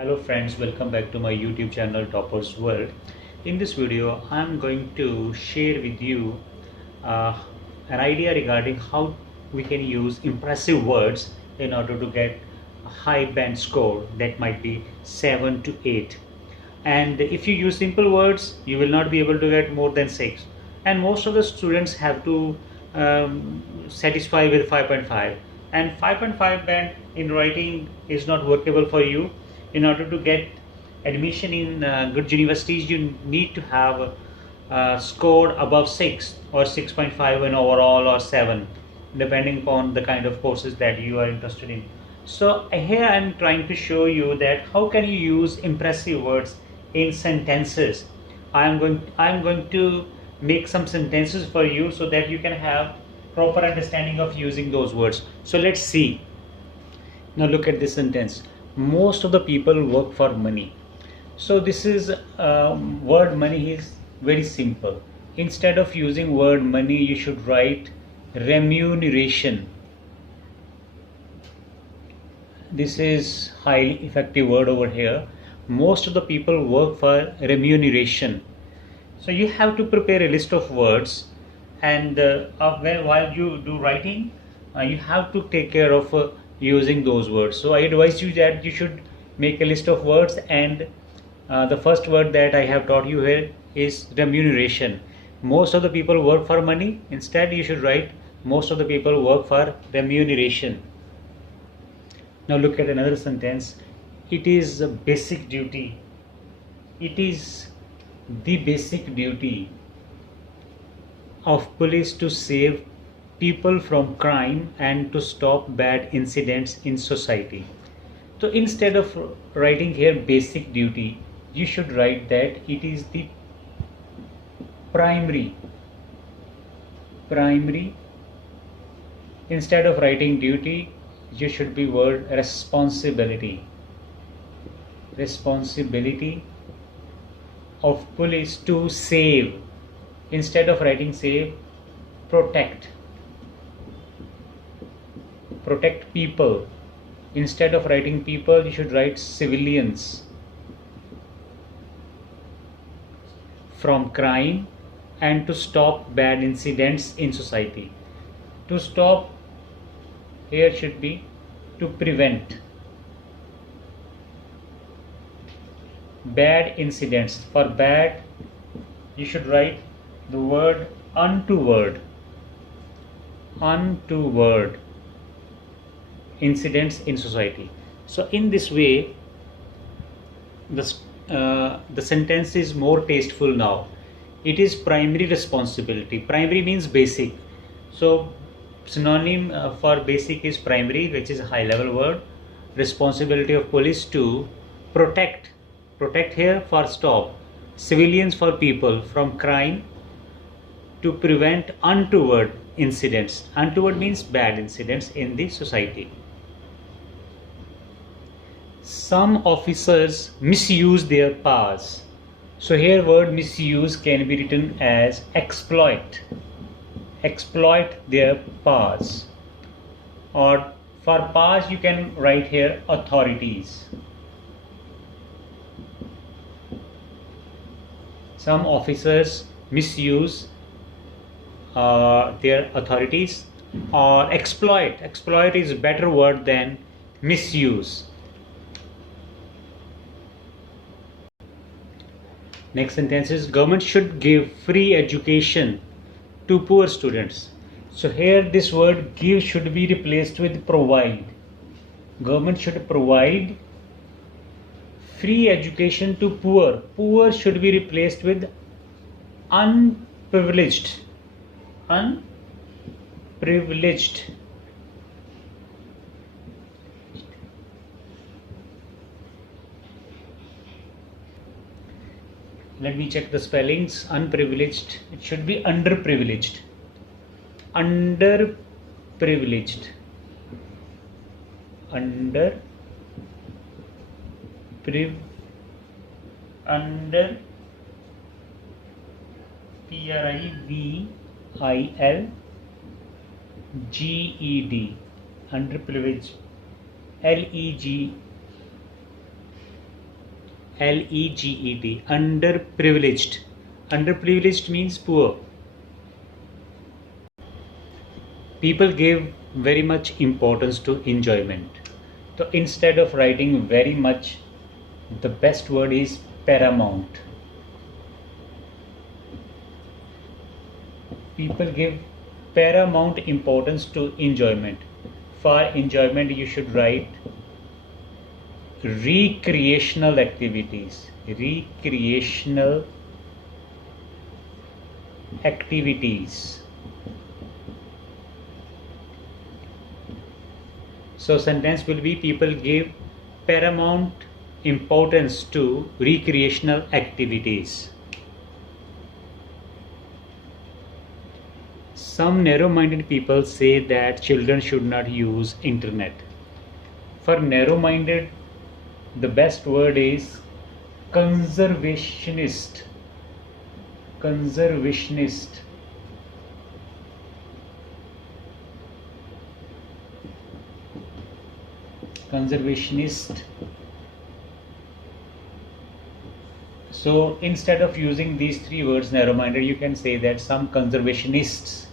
Hello friends, welcome back to my YouTube channel Toppers World. In this video, I'm going to share with you uh, an idea regarding how we can use impressive words in order to get a high band score that might be 7 to 8. And if you use simple words, you will not be able to get more than 6. And most of the students have to satisfy with 5.5. And 5.5 band in writing is not workable for you. In order to get admission in good universities, you need to have scored above 6 or 6.5 in overall or 7, depending upon the kind of courses that you are interested in. So here I am trying to show you that how can you use impressive words in sentences. I am going to make some sentences for you so that you can have proper understanding of using those words. So let's see. Now look at this sentence. Most of the people work for money. So this is word money is very simple. Instead of using word money, you should write remuneration. This is highly effective word over here. Most of the people work for remuneration. So you have to prepare a list of words, and while you do writing, you have to take care of using those words. So I advise you that you should make a list of words, and the first word that I have taught you here is remuneration. Most of the people work for money. Instead, you should write most of the people work for remuneration. Now look at another sentence. It is a basic duty. It is the basic duty of police to save people from crime and to stop bad incidents in society. So instead of writing here basic duty, you should write that it is the primary. Instead of writing duty, you should be word responsibility of police to save. Instead of writing save, protect people. Instead of writing people, you should write civilians from crime and to stop bad incidents in society. To stop here should be to prevent bad incidents. For bad, you should write the word untoward incidents in society. So in this way, the sentence is more tasteful now. It is primary responsibility. Primary means basic. So synonym for basic is primary, which is a high level word. Responsibility of police to protect here for stop, civilians for people from crime, to prevent untoward incidents. Untoward means bad incidents in the society. Some officers misuse their powers. So here word misuse can be written as exploit their powers, or for powers you can write here authorities. Some officers misuse their authorities, or exploit is a better word than misuse. Next sentence is government should give free education to poor students. So here this word give should be replaced with provide. Government should provide free education to poor. Poor should be replaced with unprivileged. Let me check the spellings. Unprivileged, it should be underprivileged. Underprivileged. Under privileged, underprivileged, L-E-G-E-T, underprivileged. Underprivileged means poor. People give very much importance to enjoyment. So instead of writing very much, the best word is paramount. People give paramount importance to enjoyment. For enjoyment, you should write recreational activities. Recreational activities. So sentence will be, people give paramount importance to recreational activities. Some narrow-minded people say that children should not use internet. For narrow-minded, the best word is conservationist. Conservationist. Conservationist. So instead of using these three words, narrow-minded, you can say that some conservationists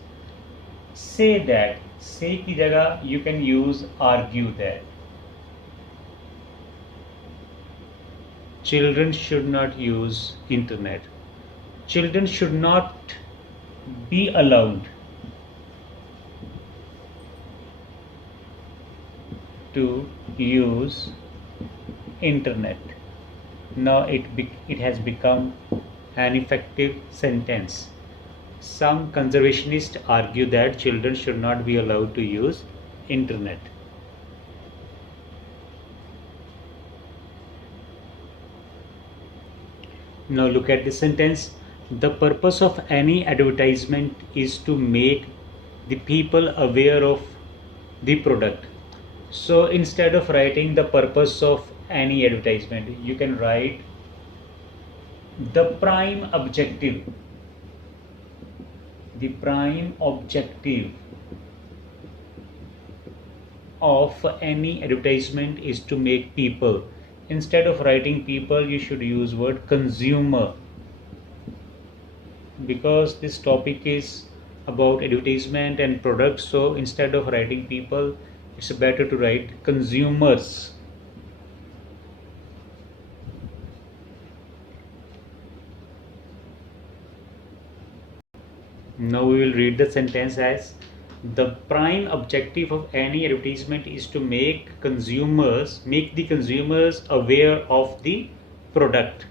say that. Say की जगह you can use argue that. Children should not use internet. Children should not be allowed to use internet. Now it has become an effective sentence. Some conservationists argue that children should not be allowed to use internet. Now look at the sentence. The purpose of any advertisement is to make the people aware of the product. So instead of writing the purpose of any advertisement, you can write the prime objective. The prime objective of any advertisement is to make people. Instead of writing people, you should use word consumer, because this topic is about advertisement and products. So instead of writing people, it's better to write consumers. Now we will read the sentence as, the prime objective of any advertisement is to make the consumers aware of the product.